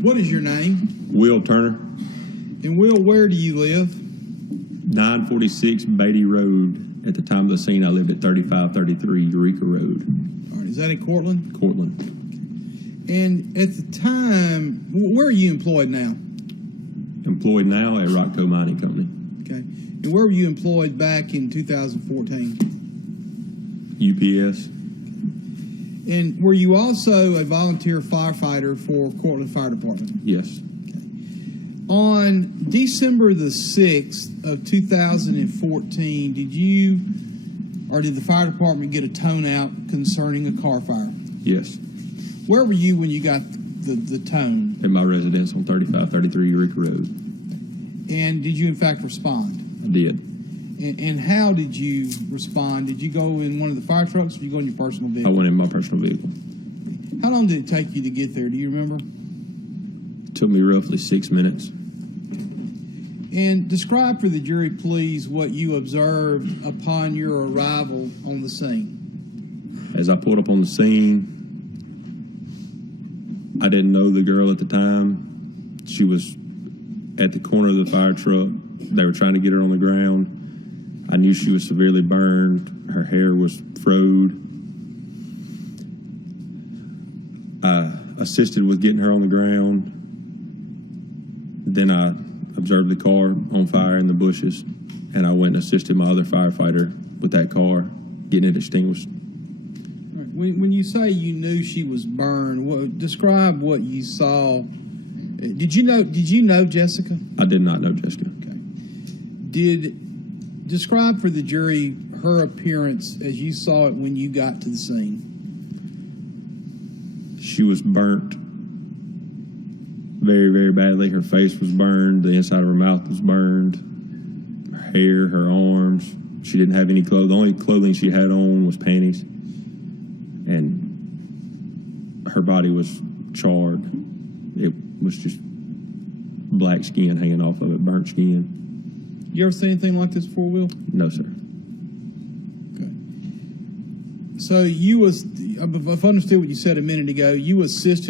What is your name? Will Turner. And Will, where do you live? 946 Beatty Road. At the time of the scene, I lived at 3533 Eureka Road. All right, is that in Cortland? Cortland. And at the time, where are you employed now? Employed now at Rockco Mining Company. Okay. And where were you employed back in 2014? UPS. And were you also a volunteer firefighter for Cortland Fire Department? Yes. On December the 6th of 2014, did the fire department get a tone out concerning a car fire? Yes. Where were you when you got the tone? At my residence on 3533 Eureka Road. And did you in fact respond? I did. And how did you respond? Did you go in one of the fire trucks or did you go in your personal vehicle? I went in my personal vehicle. How long did it take you to get there? Do you remember? It took me roughly 6 minutes. And describe for the jury, please, what you observed upon your arrival on the scene. As I pulled up on the scene, I didn't know the girl at the time. She was at the corner of the fire truck. They were trying to get her on the ground. I knew she was severely burned. Her hair was frayed. I assisted with getting her on the ground. Then I observed the car on fire in the bushes, and I went and assisted my other firefighter with that car, getting it extinguished. All right. When you say you knew she was burned, describe what you saw. Did you know Jessica? I did not know Jessica. Okay. Describe for the jury her appearance as you saw it when you got to the scene. She was burnt very, very badly. Her face was burned. The inside of her mouth was burned. Her hair, her arms. She didn't have any clothes. The only clothing she had on was panties. And her body was charred. It was just black skin hanging off of it, burnt skin. You ever seen anything like this before, Will? No, sir. Okay. So if I understood what you said a minute ago, did you assist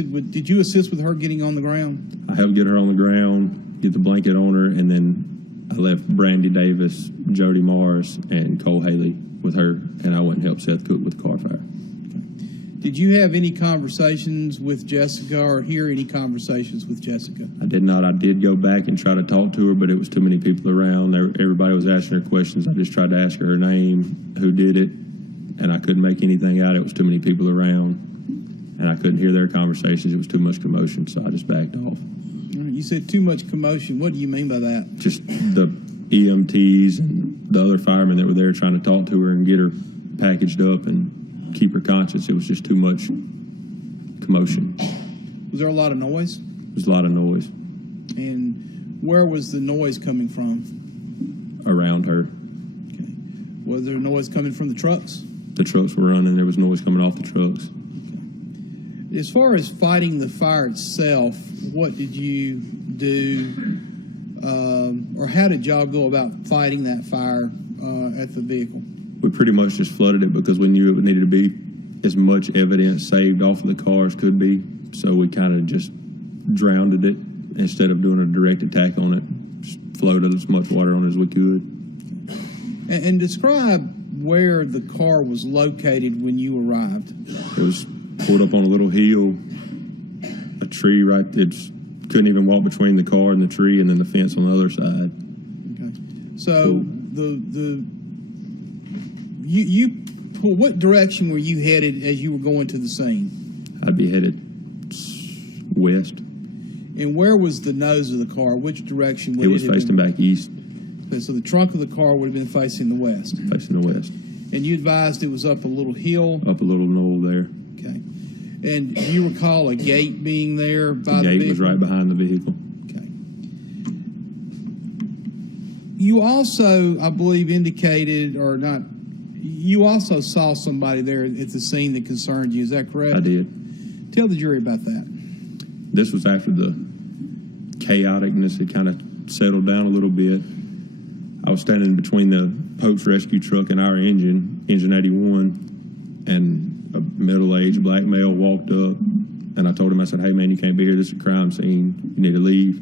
with her getting on the ground? I helped get her on the ground, get the blanket on her, and then I left Brandy Davis, Jody Morris, and Cole Haley with her, and I went and helped Seth Cook with the car fire. Did you have any conversations with Jessica or hear any conversations with Jessica? I did not. I did go back and try to talk to her, but it was too many people around. Everybody was asking her questions. I just tried to ask her name, who did it, and I couldn't make anything out. It was too many people around, and I couldn't hear their conversations. It was too much commotion, so I just backed off. You said too much commotion. What do you mean by that? Just the EMTs and the other firemen that were there trying to talk to her and get her packaged up and keep her conscious. It was just too much commotion. Was there a lot of noise? There was a lot of noise. And where was the noise coming from? Around her. Okay. Was there noise coming from the trucks? The trucks were running. There was noise coming off the trucks. Okay. As far as fighting the fire itself, what did you do, or how did y'all go about fighting that fire at the vehicle? We pretty much just flooded it because we knew it needed to be as much evidence saved off of the car as could be. So we kind of just drowned it instead of doing a direct attack on it. Just floated as much water on it as we could. And describe where the car was located when you arrived. It was pulled up on a little hill, a tree couldn't even walk between the car and the tree, and then the fence on the other side. Okay. So what direction were you headed as you were going to the scene? I'd be headed west. And where was the nose of the car? Which direction? It was facing back east. Okay, so the trunk of the car would have been facing the west. Facing the west. And you advised it was up a little hill? Up a little knoll there. Okay. And do you recall a gate being there by the vehicle? The gate was right behind the vehicle. Okay. You also, I believe, indicated, or not, you also saw somebody there at the scene that concerned you. Is that correct? I did. Tell the jury about that. This was after the chaoticness had kind of settled down a little bit. I was standing between the Pope's rescue truck and our engine 81, and a middle-aged black male walked up, and And I told him, I said, hey, man, you can't be here. This is a crime scene. You need to leave.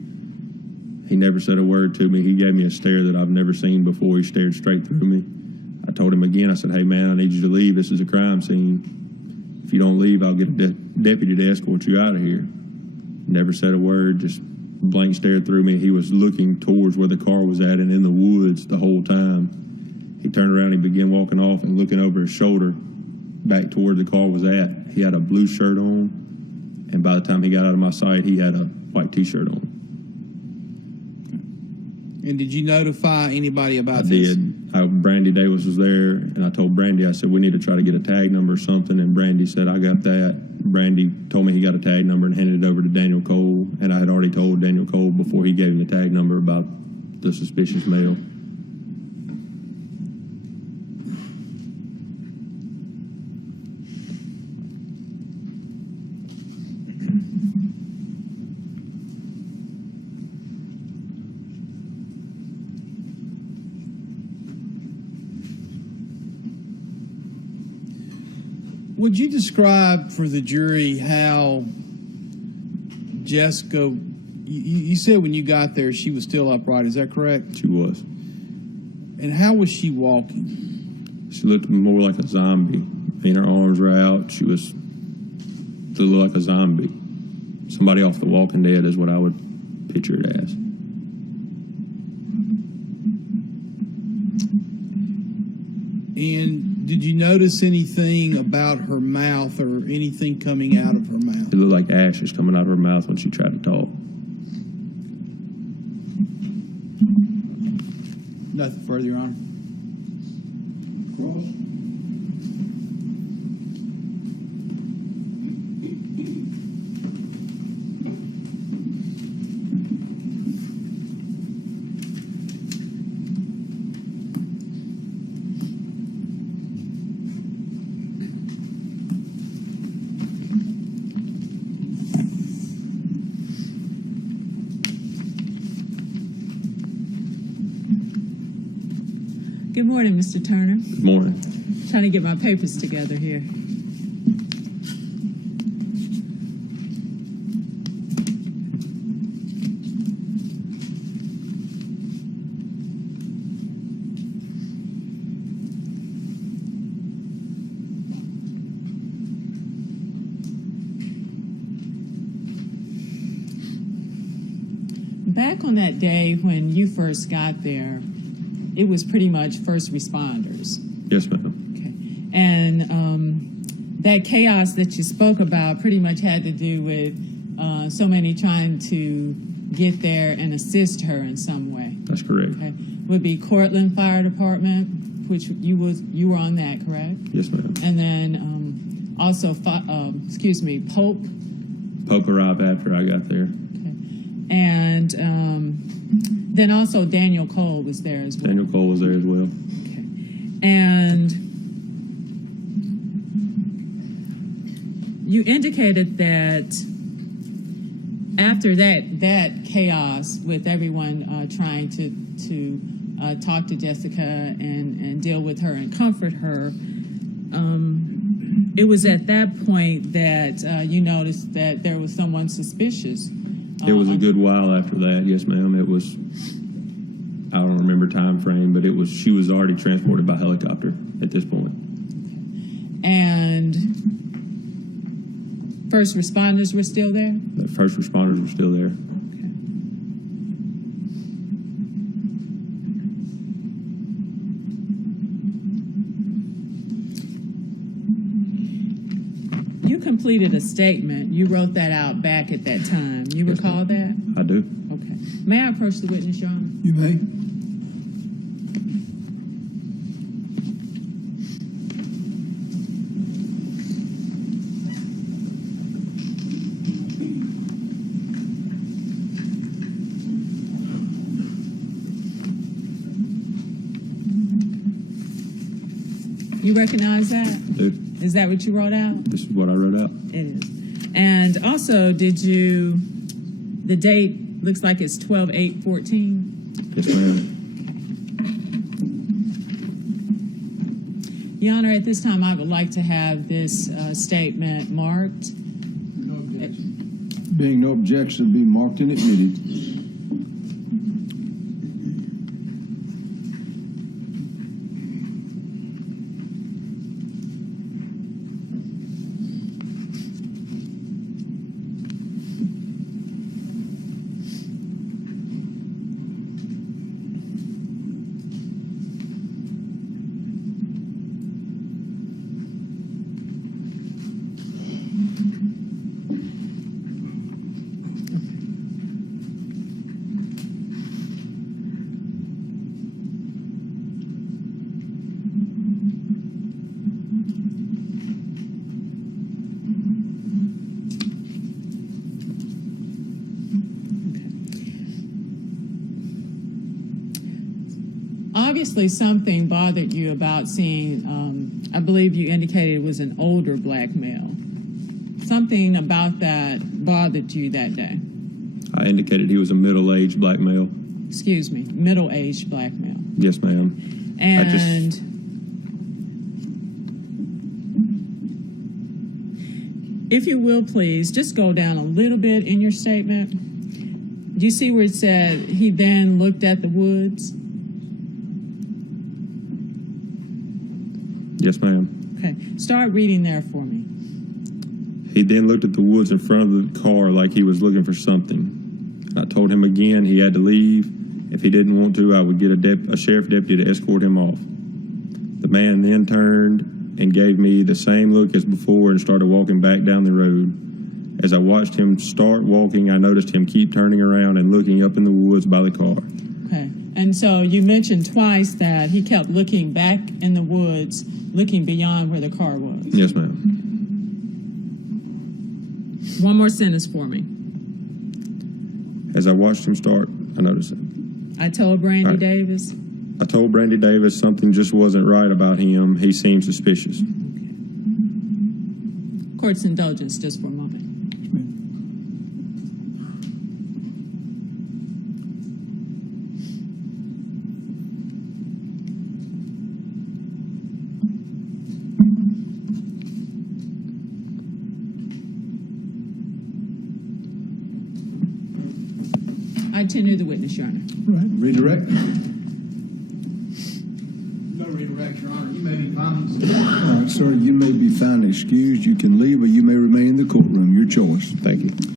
He never said a word to me. He gave me a stare that I've never seen before. He stared straight through me. I told him again, I said, hey, man, I need you to leave. This is a crime scene. If you don't leave, I'll get a deputy to escort you out of here. Never said a word, just blank stared through me. He was looking towards where the car was at and in the woods the whole time. He turned around, he began walking off and looking over his shoulder back to where the car was at. He had a blue shirt on, and by the time he got out of my sight, he had a white T-shirt on. And did you notify anybody about I this? did. Brandy Davis was there, and I told Brandy, I said, we need to try to get a tag number or something, and Brandy said, I got that. Brandy told me he got a tag number and handed it over to Daniel Cole, and I had already told Daniel Cole before he gave me the tag number about the suspicious male. Would you describe for the jury how Jessica, you said when you got there she was still upright, is that correct? She was. And how was she walking? She looked more like a zombie. I mean, her arms were out. She looked like a zombie. Somebody off The Walking Dead is what I would picture it as. And did you notice anything about her mouth or anything coming out of her mouth? It looked like ashes coming out of her mouth when she tried to talk. Nothing further, Your Honor. Cross. Good morning, Mr. Turner. Good morning. Trying to get my papers together here. Back on that day when you first got there, it was pretty much first responders. Yes, ma'am. Okay. And that chaos that you spoke about pretty much had to do with so many trying to get there and assist her in some way. That's correct. Okay. Would be Cortland Fire Department, which you were on that, correct? Yes, ma'am. And then also, Pope. Pope arrived after I got there. Okay. And then also Daniel Cole was there as well. Daniel Cole was there as well. Okay. And you indicated that after that chaos with everyone trying to talk to Jessica and deal with her and comfort her, it was at that point that you noticed that there was someone suspicious. It was a good while after that. Yes, ma'am. It was, I don't remember time frame, but she was already transported by helicopter at this point. And first responders were still there? The first responders were still there. Okay. You completed a statement. You wrote that out back at that time. You Yes, recall that? I do. Okay. May I approach the witness, Your Honor? You may. You recognize that? I do. Is that what you wrote out? This is what I wrote out. It is. And also, the date looks like it's 12/8/14. Yes, ma'am. Your Honor, at this time, I would like to have this statement marked. No objection. Being no objection, be marked and admitted. Obviously, something bothered you about seeing, I believe you indicated it was an older black male. Something about that bothered you that day. I indicated he was a middle-aged black male. Excuse me, middle-aged black male. Yes, ma'am. And if you will, please, just go down a little bit in your statement. Do you see where it said he then looked at the woods? Yes, ma'am. Okay, start reading there for me. He then looked at the woods in front of the car like he was looking for something. I told him again he had to leave. If he didn't want to, I would get a sheriff deputy to escort him off. The man then turned and gave me the same look as before and started walking back down the road. As I watched him start walking, I noticed him keep turning around and looking up in the woods by the car. Okay, and so you mentioned twice that he kept looking back in the woods, looking beyond where the car was. Yes, ma'am. One more sentence for me. As I watched him start, I noticed it. I told Brandy Right. Davis. I told Brandy Davis something just wasn't right about him. He seemed suspicious. Court's indulgence just for a moment. I tender the witness, Your Honor. Right. Redirect. No redirect, Your Honor. You may be finding. All right, sir, you may be found excused. You can leave or you may remain in the courtroom. Your choice. Thank you.